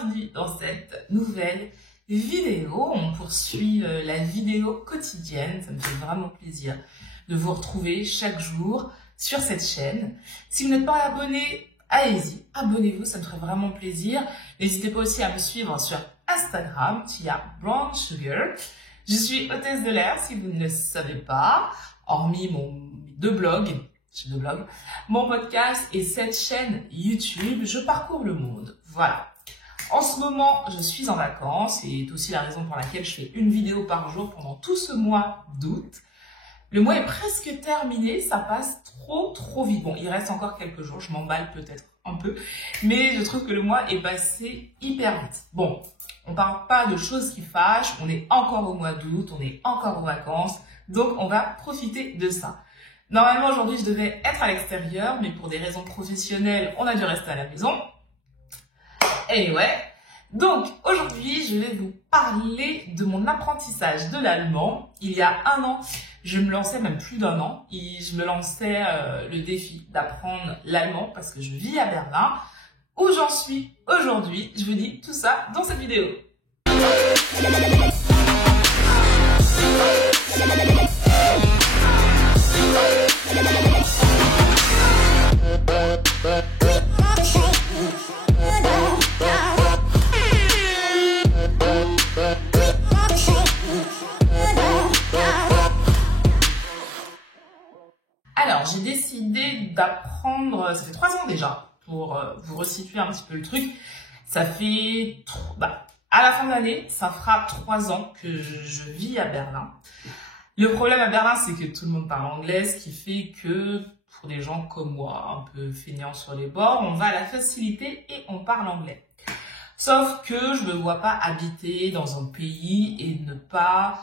bienvenue dans cette nouvelle vidéo. On poursuit la vidéo quotidienne, ça me fait vraiment plaisir de vous retrouver chaque jour sur cette chaîne. Si vous n'êtes pas abonné, allez-y, abonnez-vous, ça me ferait vraiment plaisir. N'hésitez pas aussi à me suivre sur Instagram, Tia Brown Sugar. Je suis hôtesse de l'air, si vous ne le savez pas, hormis mes deux blogs, mon podcast et cette chaîne YouTube, je parcours le monde. Voilà. En ce moment, je suis en vacances et c'est aussi la raison pour laquelle je fais une vidéo par jour pendant tout ce mois d'août. Le mois est presque terminé, ça passe trop vite. Bon, il reste encore quelques jours, je m'emballe peut-être un peu, mais je trouve que le mois est passé hyper vite. Bon, on parle pas de choses qui fâchent, on est encore au mois d'août, on est encore en vacances, donc on va profiter de ça. Normalement, aujourd'hui, je devais être à l'extérieur, mais pour des raisons professionnelles, on a dû rester à la maison. Anyway, donc aujourd'hui, je vais vous parler de mon apprentissage de l'allemand. Il y a un an, je me lançais, même plus d'un an, et je me lançais le défi d'apprendre l'allemand parce que je vis à Berlin. Où j'en suis aujourd'hui, je vous dis tout ça dans cette vidéo. Alors, j'ai décidé d'apprendre, ça fait 3 ans déjà, pour vous resituer un petit peu le truc. Ça fait, à la fin de l'année, ça fera 3 ans que je vis à Berlin. Le problème à Berlin, c'est que tout le monde parle anglais, ce qui fait que pour des gens comme moi, un peu feignants sur les bords, on va à la facilité et on parle anglais. Sauf que je ne me vois pas habiter dans un pays et ne pas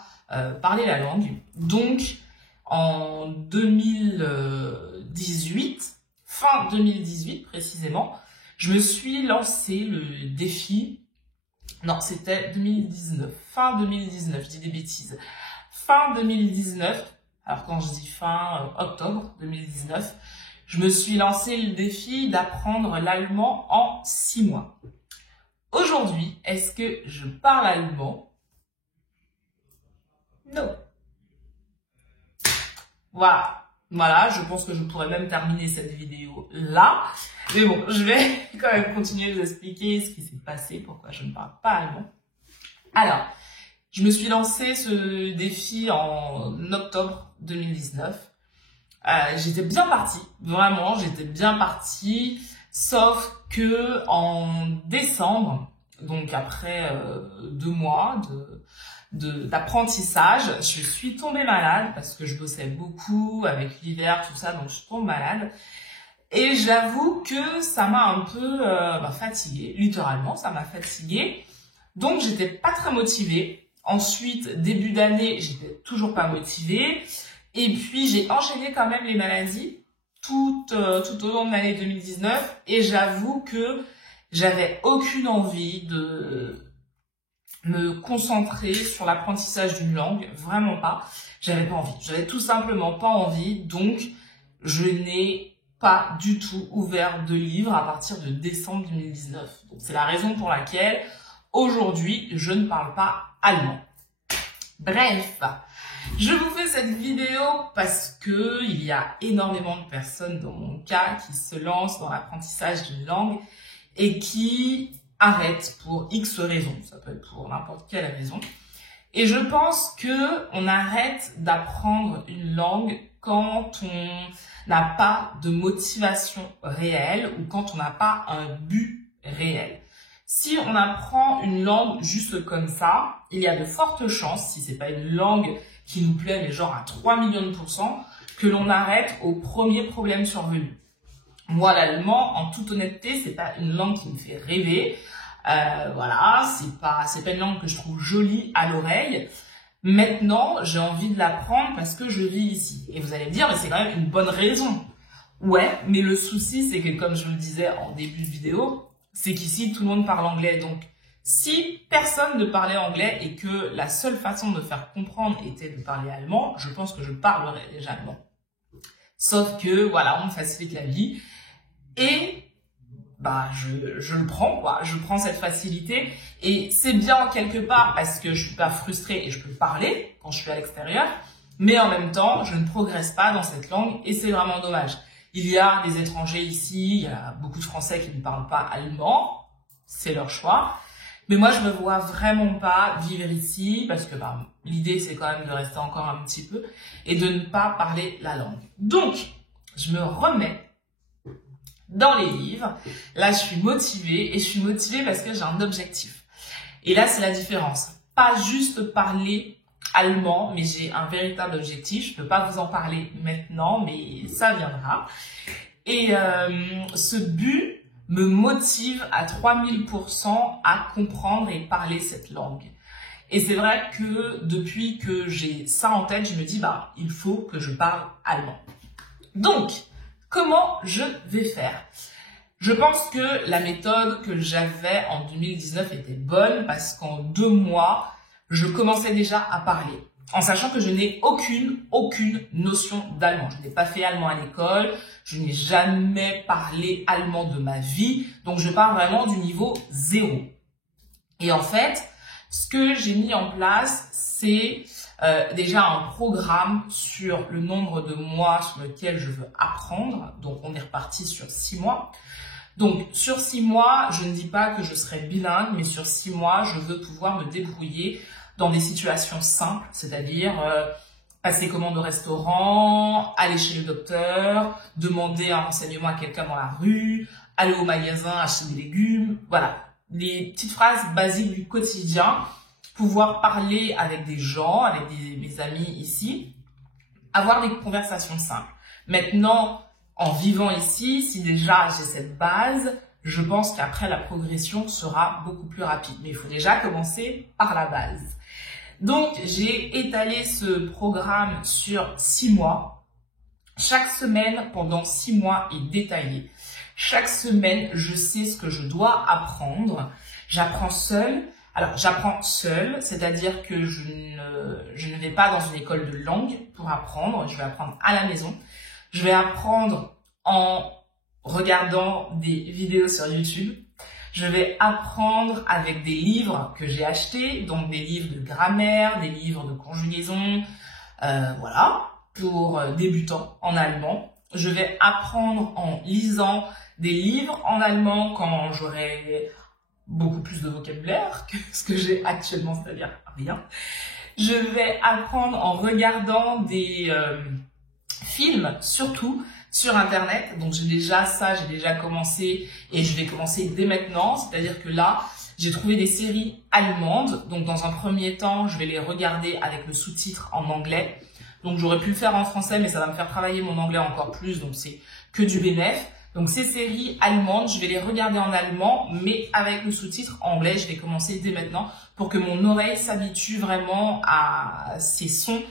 parler la langue. Donc, en 2018, fin 2018 précisément, je me suis lancé le défi. Non, c'était 2019, fin 2019, je dis des bêtises. Fin 2019, alors quand je dis fin octobre 2019, je me suis lancé le défi d'apprendre l'allemand en 6 mois. Aujourd'hui, est-ce que je parle allemand? Non. Voilà, je pense que je pourrais même terminer cette vidéo là. Mais bon, je vais quand même continuer de vous expliquer ce qui s'est passé, pourquoi je ne parle pas allemand. Alors, je me suis lancé ce défi en octobre 2019. J'étais bien partie, vraiment, j'étais bien partie. Sauf que en décembre, donc après 2 mois d'apprentissage, je suis tombée malade parce que je bossais beaucoup avec l'hiver, tout ça, donc je tombe malade. Et j'avoue que ça m'a un peu fatiguée, littéralement, ça m'a fatiguée. Donc j'étais pas très motivée. Ensuite, début d'année, j'étais toujours pas motivée. Et puis j'ai enchaîné quand même les maladies tout au long de l'année 2019. Et j'avoue que j'avais aucune envie de me concentrer sur l'apprentissage d'une langue, vraiment pas. J'avais pas envie, j'avais tout simplement pas envie, donc je n'ai pas du tout ouvert de livre à partir de décembre 2019. Donc c'est la raison pour laquelle aujourd'hui je ne parle pas allemand. Bref, je vous fais cette vidéo parce que il y a énormément de personnes dans mon cas qui se lancent dans l'apprentissage d'une langue et qui arrête pour X raisons, ça peut être pour n'importe quelle raison. Et je pense que on arrête d'apprendre une langue quand on n'a pas de motivation réelle ou quand on n'a pas un but réel. Si on apprend une langue juste comme ça, il y a de fortes chances, si c'est pas une langue qui nous plaît, mais genre à 3 millions de %, que l'on arrête au premier problème survenu. Moi, l'allemand, en toute honnêteté, c'est pas une langue qui me fait rêver. Voilà, c'est pas une langue que je trouve jolie à l'oreille. Maintenant, j'ai envie de l'apprendre parce que je vis ici. Et vous allez me dire, mais c'est quand même une bonne raison. Ouais, mais le souci, c'est que comme je vous le disais en début de vidéo, c'est qu'ici, tout le monde parle anglais. Donc, si personne ne parlait anglais et que la seule façon de me faire comprendre était de parler allemand, je pense que je parlerais déjà allemand. Sauf que, voilà, on me facilite la vie. Et bah je le prends quoi, je prends cette facilité et c'est bien quelque part parce que je suis pas frustrée et je peux parler quand je suis à l'extérieur, mais en même temps je ne progresse pas dans cette langue et c'est vraiment dommage. Il y a des étrangers ici, il y a beaucoup de Français qui ne parlent pas allemand, c'est leur choix. Mais moi, je me vois vraiment pas vivre ici parce que bah, l'idée, c'est quand même de rester encore un petit peu et de ne pas parler la langue. Donc, je me remets dans les livres. Là, je suis motivée et je suis motivée parce que j'ai un objectif. Et là, c'est la différence. Pas juste parler allemand, mais j'ai un véritable objectif. Je peux pas vous en parler maintenant, mais ça viendra. Et ce but me motive à 3000% à comprendre et parler cette langue. Et c'est vrai que depuis que j'ai ça en tête, je me dis, bah, il faut que je parle allemand. Donc, comment je vais faire? Je pense que la méthode que j'avais en 2019 était bonne parce qu'en 2 mois, je commençais déjà à parler. En sachant que je n'ai aucune notion d'allemand. Je n'ai pas fait allemand à l'école, je n'ai jamais parlé allemand de ma vie, donc je parle vraiment du niveau 0. Et en fait, ce que j'ai mis en place, c'est déjà un programme sur le nombre de mois sur lequel je veux apprendre. Donc on est reparti sur 6 mois. Donc sur 6 mois, je ne dis pas que je serai bilingue, mais sur 6 mois, je veux pouvoir me débrouiller dans des situations simples, c'est-à-dire passer commande au restaurant, aller chez le docteur, demander un renseignement à quelqu'un dans la rue, aller au magasin, acheter des légumes, voilà. Les petites phrases basiques du quotidien, pouvoir parler avec des gens, avec mes amis ici, avoir des conversations simples. Maintenant, en vivant ici, si déjà j'ai cette base, je pense qu'après la progression sera beaucoup plus rapide. Mais il faut déjà commencer par la base. Donc, j'ai étalé ce programme sur 6 mois. Chaque semaine, pendant 6 mois, est détaillée. Chaque semaine, je sais ce que je dois apprendre. J'apprends seule. Alors, j'apprends seule, c'est-à-dire que je ne vais pas dans une école de langue pour apprendre. Je vais apprendre à la maison. Je vais apprendre en regardant des vidéos sur YouTube. Je vais apprendre avec des livres que j'ai achetés, donc des livres de grammaire, des livres de conjugaison, voilà, pour débutants en allemand. Je vais apprendre en lisant des livres en allemand quand j'aurai beaucoup plus de vocabulaire que ce que j'ai actuellement, c'est-à-dire rien. Je vais apprendre en regardant des films, surtout sur Internet. Donc j'ai déjà ça, j'ai déjà commencé et je vais commencer dès maintenant. C'est-à-dire que là, j'ai trouvé des séries allemandes. Donc dans un premier temps, je vais les regarder avec le sous-titre en anglais. Donc j'aurais pu le faire en français, mais ça va me faire travailler mon anglais encore plus. Donc c'est que du bénéf. Donc ces séries allemandes, je vais les regarder en allemand, mais avec le sous-titre anglais. Je vais commencer dès maintenant pour que mon oreille s'habitue vraiment à ces sons.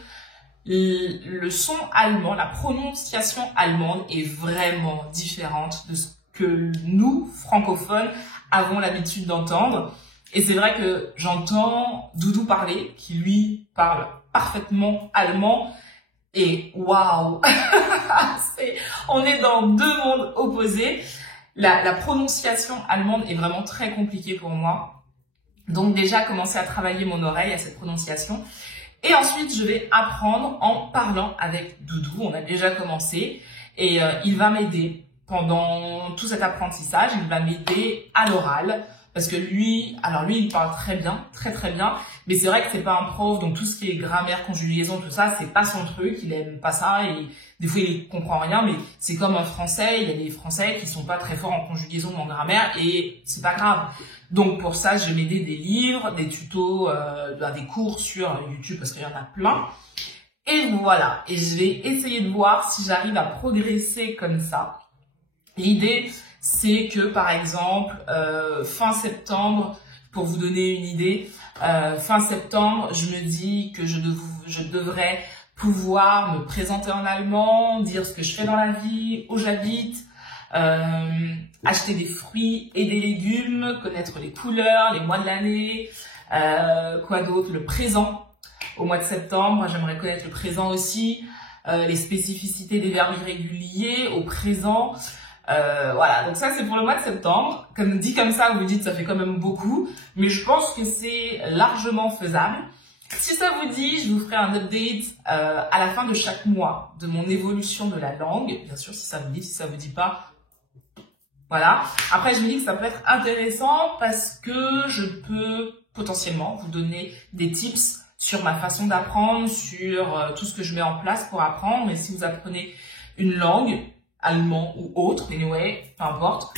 Le son allemand, la prononciation allemande est vraiment différente de ce que nous, francophones, avons l'habitude d'entendre. Et c'est vrai que j'entends Doudou parler, qui lui parle parfaitement allemand. Et waouh, on est dans 2 mondes opposés. La prononciation allemande est vraiment très compliquée pour moi. Donc déjà, commencer à travailler mon oreille à cette prononciation. Et ensuite, je vais apprendre en parlant avec Doudou. On a déjà commencé et il va m'aider pendant tout cet apprentissage. Il va m'aider à l'oral parce que lui, il parle très bien, très bien. Mais c'est vrai que c'est pas un prof, donc tout ce qui est grammaire, conjugaison, tout ça, c'est pas son truc. Il aime pas ça et des fois il comprend rien. Mais c'est comme un français. Il y a des Français qui sont pas très forts en conjugaison ou en grammaire et c'est pas grave. Donc pour ça, je vais m'aider des livres, des tutos, des cours sur YouTube parce qu'il y en a plein. Et voilà, et je vais essayer de voir si j'arrive à progresser comme ça. L'idée, c'est que par exemple, fin septembre, pour vous donner une idée, fin septembre, je me dis que je devrais pouvoir me présenter en allemand, dire ce que je fais dans la vie, où j'habite, acheter des fruits et des légumes, connaître les couleurs, les mois de l'année, quoi d'autre, le présent. Au mois de septembre, j'aimerais connaître le présent aussi, les spécificités des verbes irréguliers au présent, Voilà, donc ça c'est pour le mois de septembre. Comme dit comme ça, vous vous dites ça fait quand même beaucoup, mais je pense que c'est largement faisable. Si ça vous dit, je vous ferai un update à la fin de chaque mois de mon évolution de la langue. Bien sûr, si ça vous dit, si ça vous dit pas, voilà. Après, je me dis que ça peut être intéressant parce que je peux potentiellement vous donner des tips sur ma façon d'apprendre, sur tout ce que je mets en place pour apprendre. Et si vous apprenez une langue, allemand ou autre, anyway, peu importe,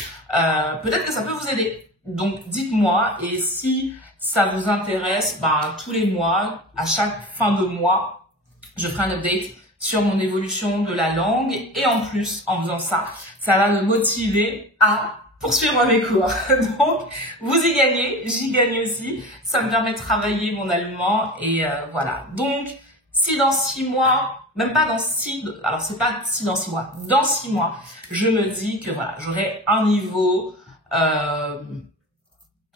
peut-être que ça peut vous aider. Donc, dites-moi, et si ça vous intéresse, tous les mois, à chaque fin de mois, je ferai un update sur mon évolution de la langue. Et en plus, en faisant ça, ça va me motiver à poursuivre mes cours. Donc, vous y gagnez, j'y gagne aussi. Ça me permet de travailler mon allemand et voilà. Donc, si dans 6 mois, même pas dans 6, alors c'est pas si dans 6 mois, dans 6 mois, je me dis que voilà, j'aurai un niveau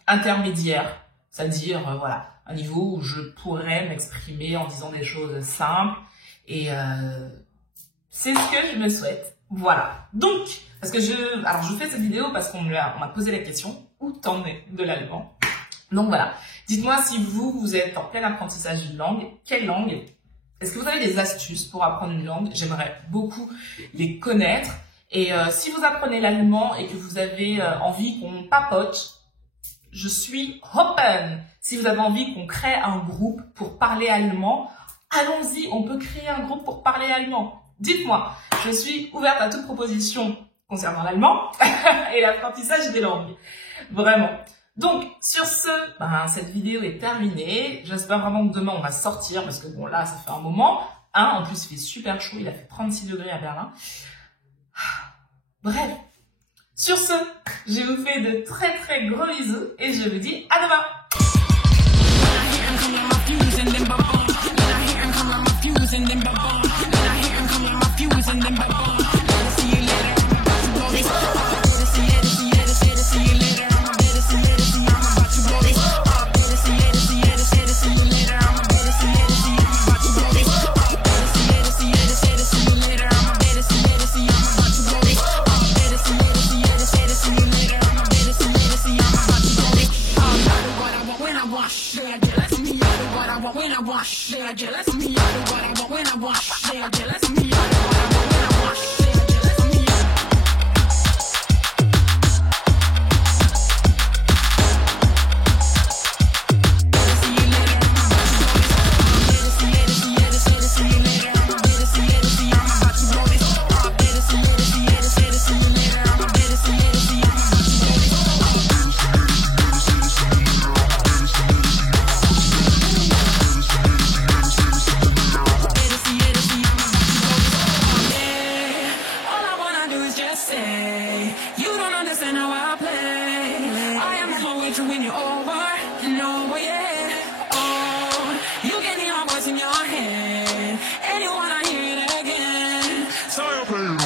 intermédiaire, c'est-à-dire voilà, un niveau où je pourrais m'exprimer en disant des choses simples et c'est ce que je me souhaite. Voilà. Donc, parce que je fais cette vidéo parce qu'on m'a posé la question, où t'en es de l'allemand? Donc voilà. Dites-moi si vous êtes en plein apprentissage d'une langue, quelle langue? Est-ce que vous avez des astuces pour apprendre une langue? J'aimerais beaucoup les connaître. Et si vous apprenez l'allemand et que vous avez envie qu'on papote, je suis open. Si vous avez envie qu'on crée un groupe pour parler allemand, allons-y, on peut créer un groupe pour parler allemand. Dites-moi, je suis ouverte à toute proposition concernant l'allemand et l'apprentissage des langues. Vraiment. Donc, sur ce, cette vidéo est terminée. J'espère vraiment que demain, on va sortir parce que bon, là, ça fait un moment. En plus, il fait super chaud. Il a fait 36 degrés à Berlin. Bref. Sur ce, je vous fais de très très gros bisous et je vous dis à demain. When you're over and over, yeah. Oh, you get the whole voice in your head, and you wanna hear it again. So you play it on.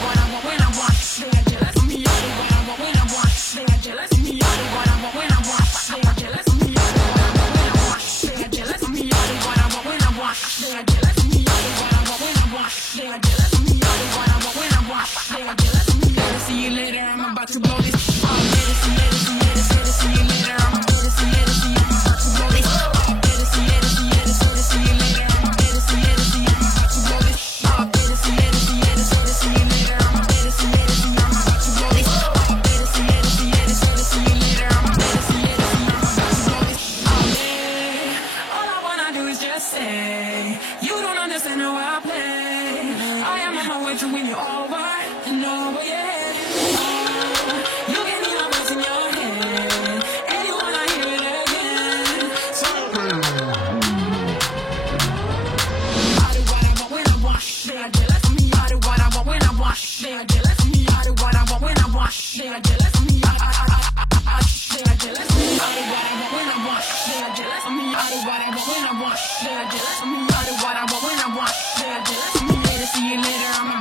What I want when I want, they are jealous of me. What I want when I want, they are jealous of me. What I want when I want, they are jealous of me. What I want when I want, they are jealous of me. What I want when I want, they are jealous of me. What I want when I want, they are jealous of me. What I want when I want, they are jealous of me. See you later, I'm about to blow this. When you're over and over, yeah. You get me my voice in your head, and you wanna hear it again. So I do what I want when I want, they are jealous of me. I do what I want when I want, they are jealous of me. I do what I want when I want, they are jealous of me. They are jealous of me. I do what I want when I want, they are jealous of me. I do what I want when I want, they are jealous of me. I do what I want when I want, they are jealous of me. Later, see you later, I'm